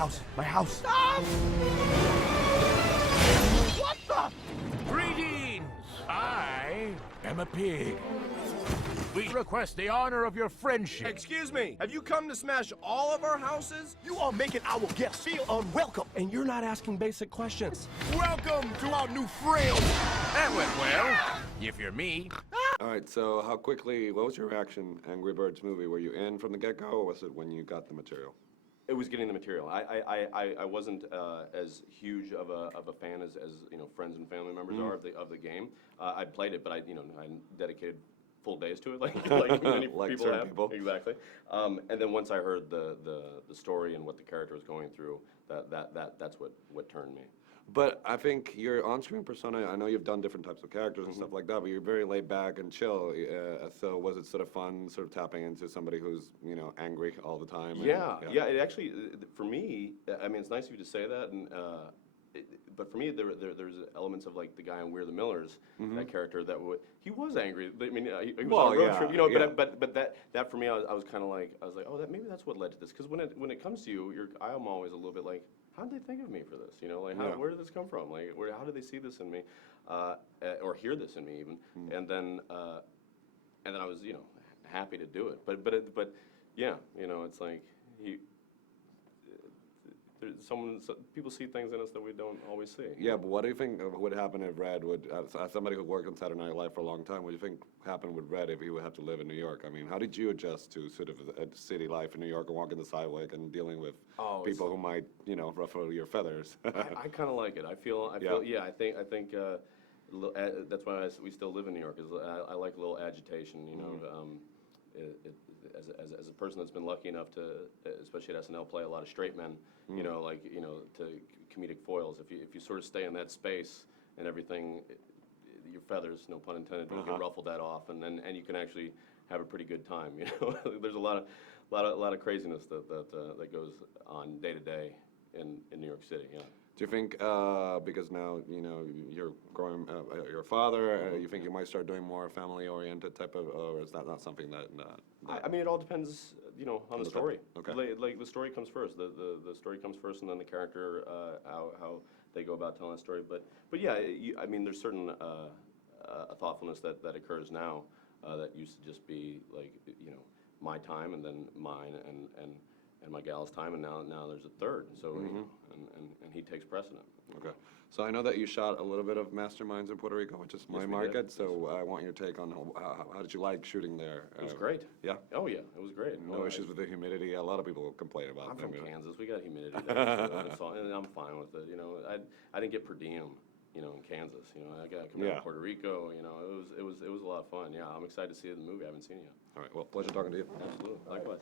house. My house. Stop! What the? Greetings! I am a pig. We request the honor of your friendship. Excuse me, have you come to smash all of our houses? You are making our guests feel unwelcome, and you're not asking basic questions. Welcome to our new friend. That went well, if you're me. All right, so how quickly, what was your reaction, Angry Birds movie? Were you in from the get-go, or was it when you got the material? It was getting the material. I wasn't as huge of a fan as you know friends and family members are of the game. I played it, but I dedicated full days to it, like many Like people certain have. people. Exactly. And then once I heard the story and what the character was going through, that's what turned me. But I think your on-screen persona, I know you've done different types of characters and stuff like that, but you're very laid back and chill. So was it sort of fun sort of tapping into somebody who's, you know, angry all the time? And, Yeah, it actually, for me, I mean, it's nice of you to say that, and but for me, there's elements of like the guy on We're the Millers, that character he was angry. I mean, he was on a road trip, you know. yeah. But that for me, I was kind of like, oh, maybe that's what led to this. Because when it comes to you, I'm always a little bit like, how did they think of me for this? You know, like where did this come from? Like, how did they see this in me, or hear this in me even? And then I was, you know, happy to do it. But yeah, you know, it's like people see things in us that we don't always see. Yeah, but what do you think would happen if Red would, as somebody who worked on Saturday Night Live for a long time, what do you think happened with Red if he would have to live in New York? I mean, how did you adjust to sort of a city life in New York and walking the sidewalk and dealing with people who might, you know, ruffle your feathers? I kind of like it. I feel, yeah, I think that's why we still live in New York, is I like a little agitation, you know. As a person that's been lucky enough to, especially at SNL, play a lot of straight men, you know, like, you know, to comedic foils. If you sort of stay in that space and everything, your feathers, no pun intended, don't get ruffled that often, and you can actually have a pretty good time. You know, there's a lot of craziness that goes on day to day in New York City. Yeah. Do you think, because now, you know, you're growing, your father, you think you might start doing more family-oriented type of, or is that not something that... I mean, it all depends, you know, on the story. Okay. Like the story comes first. The story comes first, and then the character, how they go about telling the story. But yeah, I mean, there's certain thoughtfulness that occurs now that used to just be like, you know, my time and then mine and my gal's time, and now there's a third. So you know, and he takes precedent. Okay. So I know that you shot a little bit of Masterminds in Puerto Rico, which is my market. Did. So I want your take on how did you like shooting there? It was great. Yeah? Oh yeah, it was great. No issues with the humidity. A lot of people complain about I'm them. from Kansas. We got humidity there, so, and I'm fine with it. You know, I didn't get per diem, you know, in Kansas. You know, I got to come out to Puerto Rico. You know, it was a lot of fun. Yeah, I'm excited to see the movie. I haven't seen it yet. All right. Well, pleasure talking to you. Absolutely. Likewise.